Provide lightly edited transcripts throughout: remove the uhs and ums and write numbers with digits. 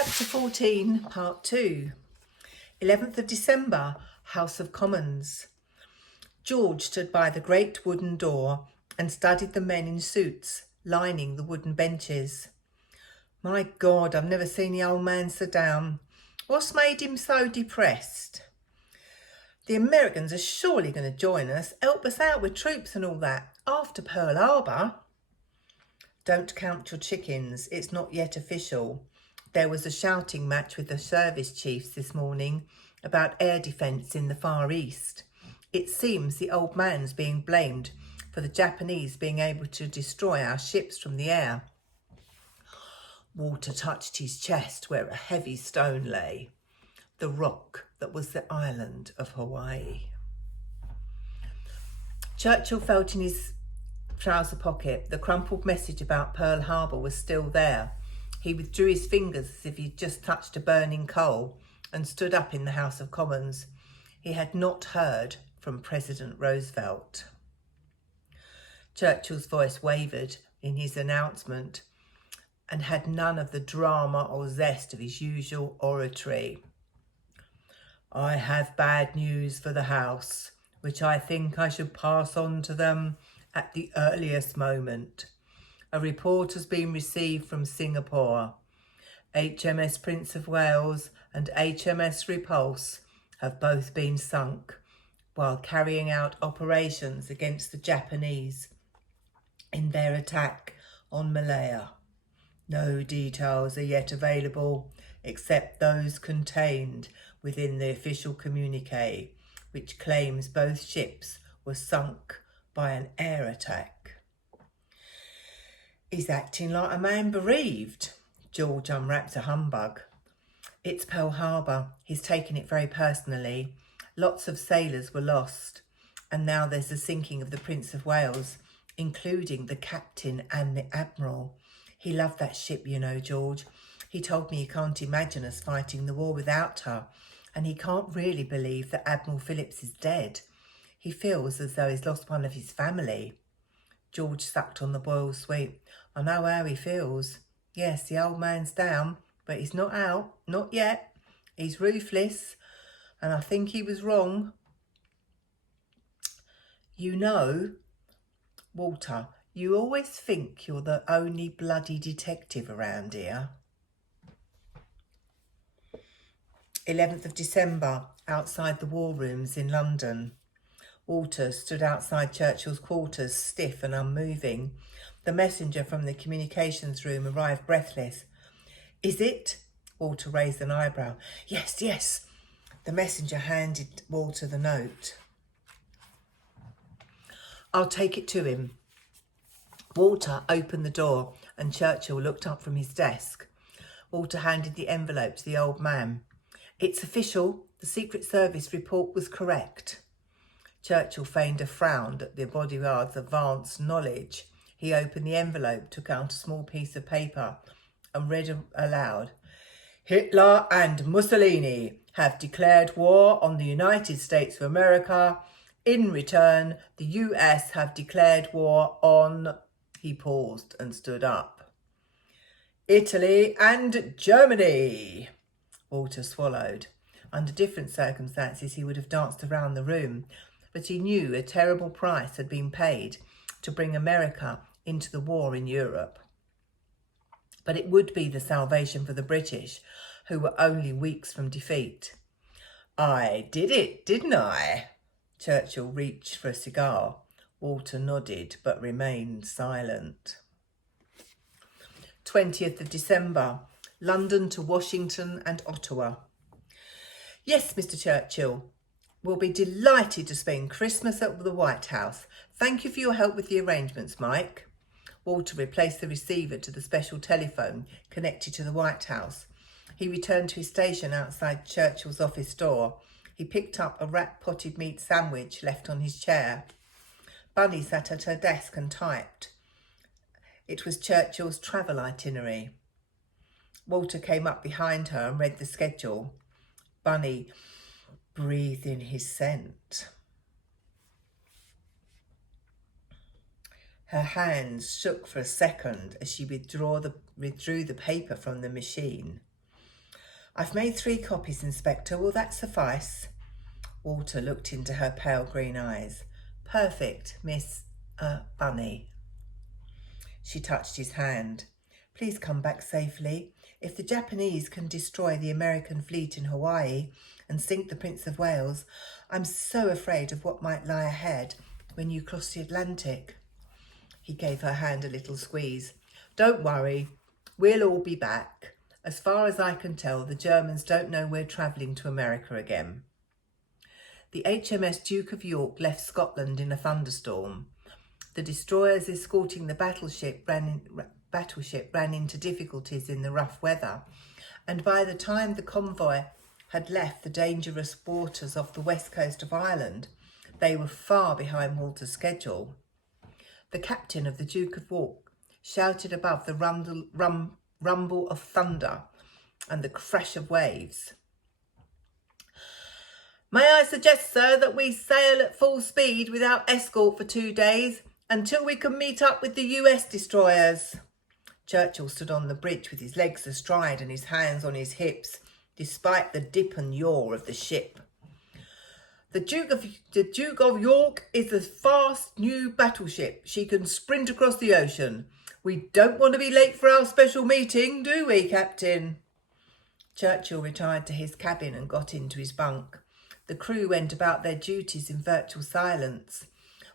Chapter 14, Part 2. 11th of December, House of Commons. George stood by the great wooden door and studied the men in suits lining the wooden benches. My God, I've never seen the old man so down. What's made him so depressed? The Americans are surely going to join us, help us out with troops and all that, after Pearl Harbor. Don't count your chickens, it's not yet official. There was a shouting match with the service chiefs this morning about air defence in the Far East. It seems the old man's being blamed for the Japanese being able to destroy our ships from the air. Walter touched his chest where a heavy stone lay, the rock that was the island of Hawaii. Churchill felt in his trouser pocket. The crumpled message about Pearl Harbor was still there. He withdrew his fingers as if he'd just touched a burning coal and stood up in the House of Commons. He had not heard from President Roosevelt. Churchill's voice wavered in his announcement and had none of the drama or zest of his usual oratory. I have bad news for the House, which I think I should pass on to them at the earliest moment. A report has been received from Singapore. HMS Princes of Wales and HMS Repulse have both been sunk while carrying out operations against the Japanese in their attack on Malaya. No details are yet available except those contained within the official communique, which claims both ships were sunk by an air attack. He's acting like a man bereaved. George unwrapped a humbug. It's Pearl Harbor. He's taken it very personally. Lots of sailors were lost. And now there's the sinking of the Prince of Wales, including the captain and the admiral. He loved that ship, you know, George. He told me he can't imagine us fighting the war without her. And he can't really believe that Admiral Phillips is dead. He feels as though he's lost one of his family. George sucked on the boiled sweet. I know how he feels. Yes, the old man's down, but he's not out, not yet. He's ruthless, and I think he was wrong. You know, Walter, you always think you're the only bloody detective around here. 11th of December, outside the war rooms in London. Walter stood outside Churchill's quarters, stiff and unmoving. The messenger from the communications room arrived breathless. Is it? Walter raised an eyebrow. Yes, yes. The messenger handed Walter the note. I'll take it to him. Walter opened the door and Churchill looked up from his desk. Walter handed the envelope to the old man. It's official. The Secret Service report was correct. Churchill feigned a frown at the bodyguard's advanced knowledge. He opened the envelope, took out a small piece of paper and read aloud. Hitler and Mussolini have declared war on the United States of America. In return, the US have declared war on... He paused and stood up. Italy and Germany. Walter swallowed. Under different circumstances, he would have danced around the room, but he knew a terrible price had been paid to bring America into the war in Europe. But it would be the salvation for the British, who were only weeks from defeat. I did it, didn't I? Churchill reached for a cigar. Walter nodded, but remained silent. 20th of December, London to Washington and Ottawa. Yes, Mr. Churchill. We'll be delighted to spend Christmas at the White House. Thank you for your help with the arrangements, Mike. Walter replaced the receiver to the special telephone connected to the White House. He returned to his station outside Churchill's office door. He picked up a wrapped potted meat sandwich left on his chair. Bunny sat at her desk and typed. It was Churchill's travel itinerary. Walter came up behind her and read the schedule. Bunny breathed in his scent. Her hands shook for a second as she withdrew the paper from the machine. I've made 3 copies, Inspector. Will that suffice? Walter looked into her pale green eyes. Perfect, Miss Bunny. She touched his hand. Please come back safely. If the Japanese can destroy the American fleet in Hawaii and sink the Prince of Wales, I'm so afraid of what might lie ahead when you cross the Atlantic. He gave her hand a little squeeze. Don't worry, we'll all be back. As far as I can tell, the Germans don't know we're travelling to America again. The HMS Duke of York left Scotland in a thunderstorm. The destroyers escorting the battleship ran into difficulties in the rough weather, and by the time the convoy had left the dangerous waters off the west coast of Ireland, they were far behind Walter's schedule. The captain of the Duke of York shouted above the rumble of thunder and the crash of waves. May I suggest, sir, that we sail at full speed without escort for 2 days until we can meet up with the US destroyers? Churchill stood on the bridge with his legs astride and his hands on his hips, despite the dip and yaw of the ship. The Duke of York is a fast new battleship. She can sprint across the ocean. We don't want to be late for our special meeting, do we, Captain? Churchill retired to his cabin and got into his bunk. The crew went about their duties in virtual silence.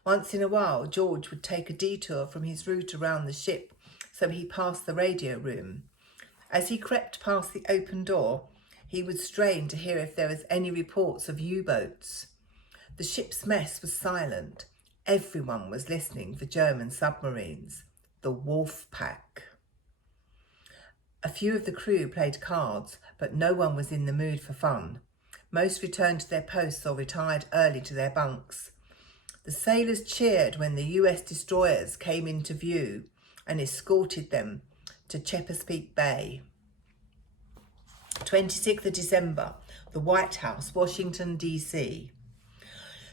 Once in a while, George would take a detour from his route around the ship, so he passed the radio room. As he crept past the open door, he would strain to hear if there was any reports of U-boats. The ship's mess was silent. Everyone was listening for German submarines. The Wolf Pack. A few of the crew played cards, but no one was in the mood for fun. Most returned to their posts or retired early to their bunks. The sailors cheered when the US destroyers came into view and escorted them to Chesapeake Bay. 26th of December, the White House, Washington, D.C.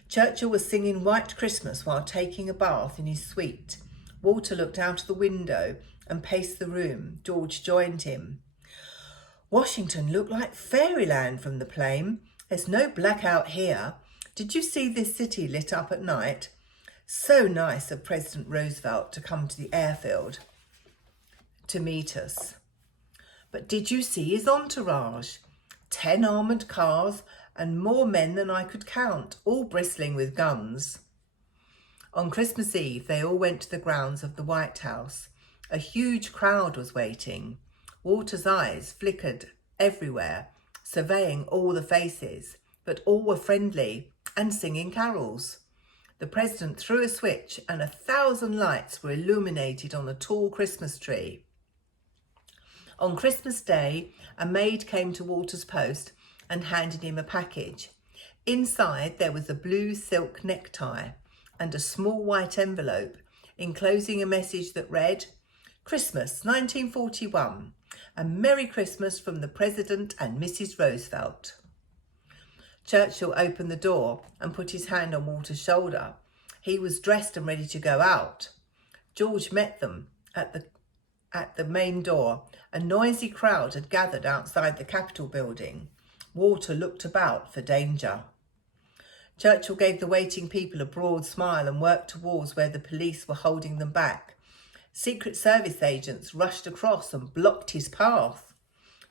Churchill was singing White Christmas while taking a bath in his suite. Walter looked out of the window and paced the room. George joined him. Washington looked like fairyland from the plane. There's no blackout here. Did you see this city lit up at night? So nice of President Roosevelt to come to the airfield to meet us. But did you see his entourage? 10 armoured cars and more men than I could count, all bristling with guns. On Christmas Eve, they all went to the grounds of the White House. A huge crowd was waiting. Walter's eyes flickered everywhere, surveying all the faces, but all were friendly and singing carols. The president threw a switch and 1,000 lights were illuminated on a tall Christmas tree. On Christmas Day, a maid came to Walter's post and handed him a package. Inside there was a blue silk necktie and a small white envelope enclosing a message that read, Christmas 1941, a Merry Christmas from the President and Mrs. Roosevelt. Churchill opened the door and put his hand on Walter's shoulder. He was dressed and ready to go out. George met them at the main door. A noisy crowd had gathered outside the Capitol building. Walter looked about for danger. Churchill gave the waiting people a broad smile and worked towards where the police were holding them back. Secret Service agents rushed across and blocked his path.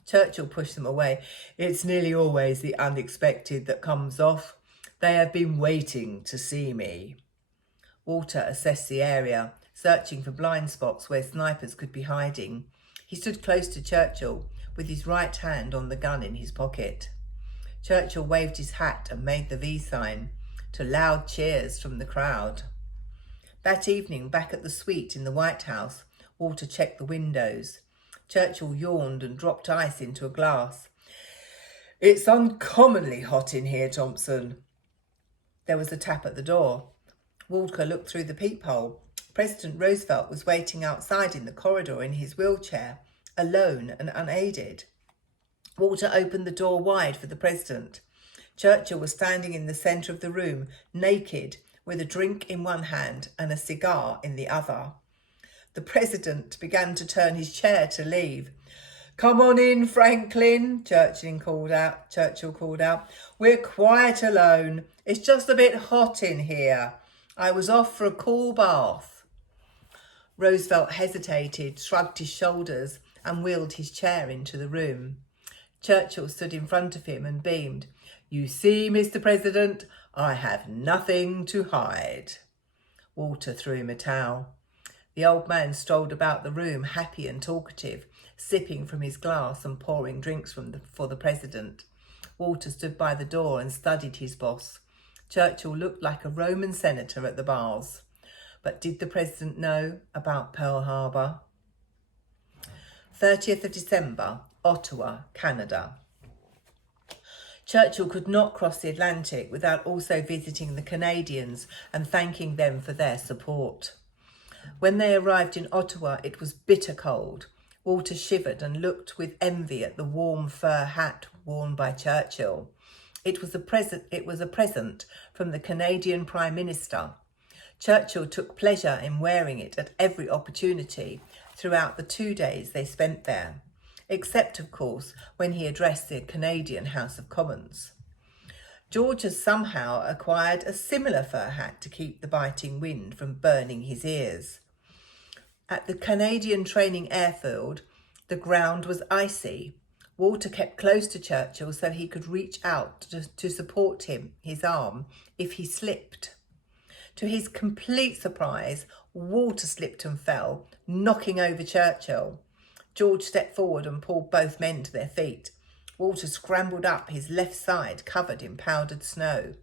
Churchill pushed them away. It's nearly always the unexpected that comes off. They have been waiting to see me. Walter assessed the area, searching for blind spots where snipers could be hiding. He stood close to Churchill, with his right hand on the gun in his pocket. Churchill waved his hat and made the V sign, to loud cheers from the crowd. That evening, back at the suite in the White House, Walter checked the windows. Churchill yawned and dropped ice into a glass. It's uncommonly hot in here, Thompson. There was a tap at the door. Walter looked through the peephole. President Roosevelt was waiting outside in the corridor in his wheelchair, alone and unaided. Walter opened the door wide for the president. Churchill was standing in the centre of the room, naked, with a drink in one hand and a cigar in the other. The president began to turn his chair to leave. Come on in, Franklin, Churchill called out. We're quite alone. It's just a bit hot in here. I was off for a cool bath. Roosevelt hesitated, shrugged his shoulders and wheeled his chair into the room. Churchill stood in front of him and beamed. You see, Mr. President, I have nothing to hide. Walter threw him a towel. The old man strolled about the room, happy and talkative, sipping from his glass and pouring drinks for the president. Walter stood by the door and studied his boss. Churchill looked like a Roman senator at the bars. But did the president know about Pearl Harbor? 30th of December, Ottawa, Canada. Churchill could not cross the Atlantic without also visiting the Canadians and thanking them for their support. When they arrived in Ottawa, it was bitter cold. Walter shivered and looked with envy at the warm fur hat worn by Churchill. It was a present from the Canadian Prime Minister. Churchill took pleasure in wearing it at every opportunity throughout the 2 days they spent there, except, of course, when he addressed the Canadian House of Commons. George has somehow acquired a similar fur hat to keep the biting wind from burning his ears. At the Canadian training airfield, the ground was icy. Walter kept close to Churchill so he could reach out to support his arm, if he slipped. To his complete surprise, Walter slipped and fell, knocking over Churchill. George stepped forward and pulled both men to their feet. Walter scrambled up, his left side covered in powdered snow.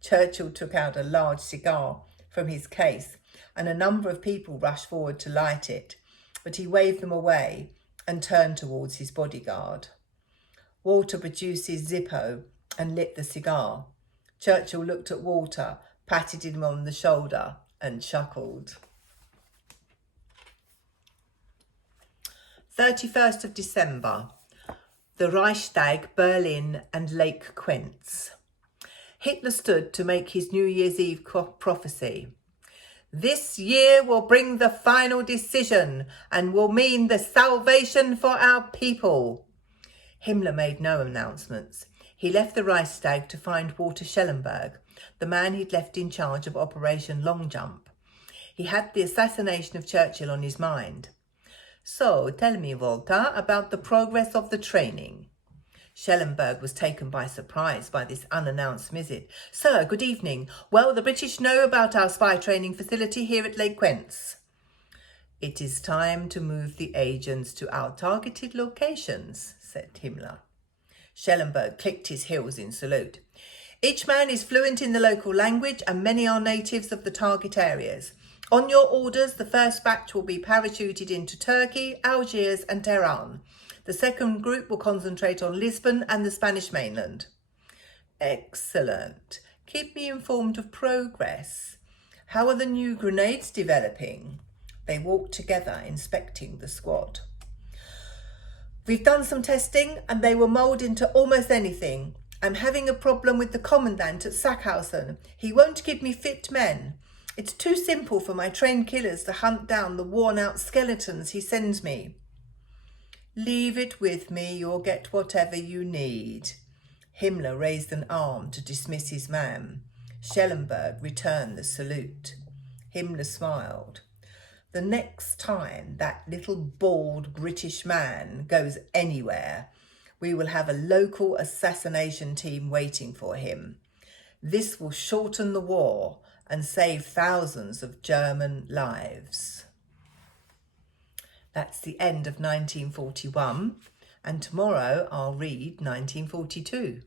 Churchill took out a large cigar from his case, and a number of people rushed forward to light it, but he waved them away and turned towards his bodyguard. Walter produced his Zippo and lit the cigar. Churchill looked at Walter, patted him on the shoulder and chuckled. 31st of December. The Reichstag, Berlin and Lake Quentz. Hitler stood to make his New Year's Eve prophecy. This year will bring the final decision and will mean the salvation for our people. Himmler made no announcements. He left the Reichstag to find Walter Schellenberg, the man he'd left in charge of Operation Long Jump. He had the assassination of Churchill on his mind. So, tell me, Walter, about the progress of the training. Schellenberg was taken by surprise by this unannounced visit. Sir, good evening. Well, the British know about our spy training facility here at Lake Quentz. It is time to move the agents to our targeted locations, said Himmler. Schellenberg clicked his heels in salute. Each man is fluent in the local language and many are natives of the target areas. On your orders, the first batch will be parachuted into Turkey, Algiers and Tehran. The second group will concentrate on Lisbon and the Spanish mainland. Excellent. Keep me informed of progress. How are the new grenades developing? They walked together, inspecting the squad. We've done some testing and they will mould into almost anything. I'm having a problem with the commandant at Sackhausen. He won't give me fit men. It's too simple for my trained killers to hunt down the worn-out skeletons he sends me. Leave it with me, you'll get whatever you need. Himmler raised an arm to dismiss his man. Schellenberg returned the salute. Himmler smiled. The next time that little bald British man goes anywhere, we will have a local assassination team waiting for him. This will shorten the war and save thousands of German lives. That's the end of 1941, and tomorrow I'll read 1942.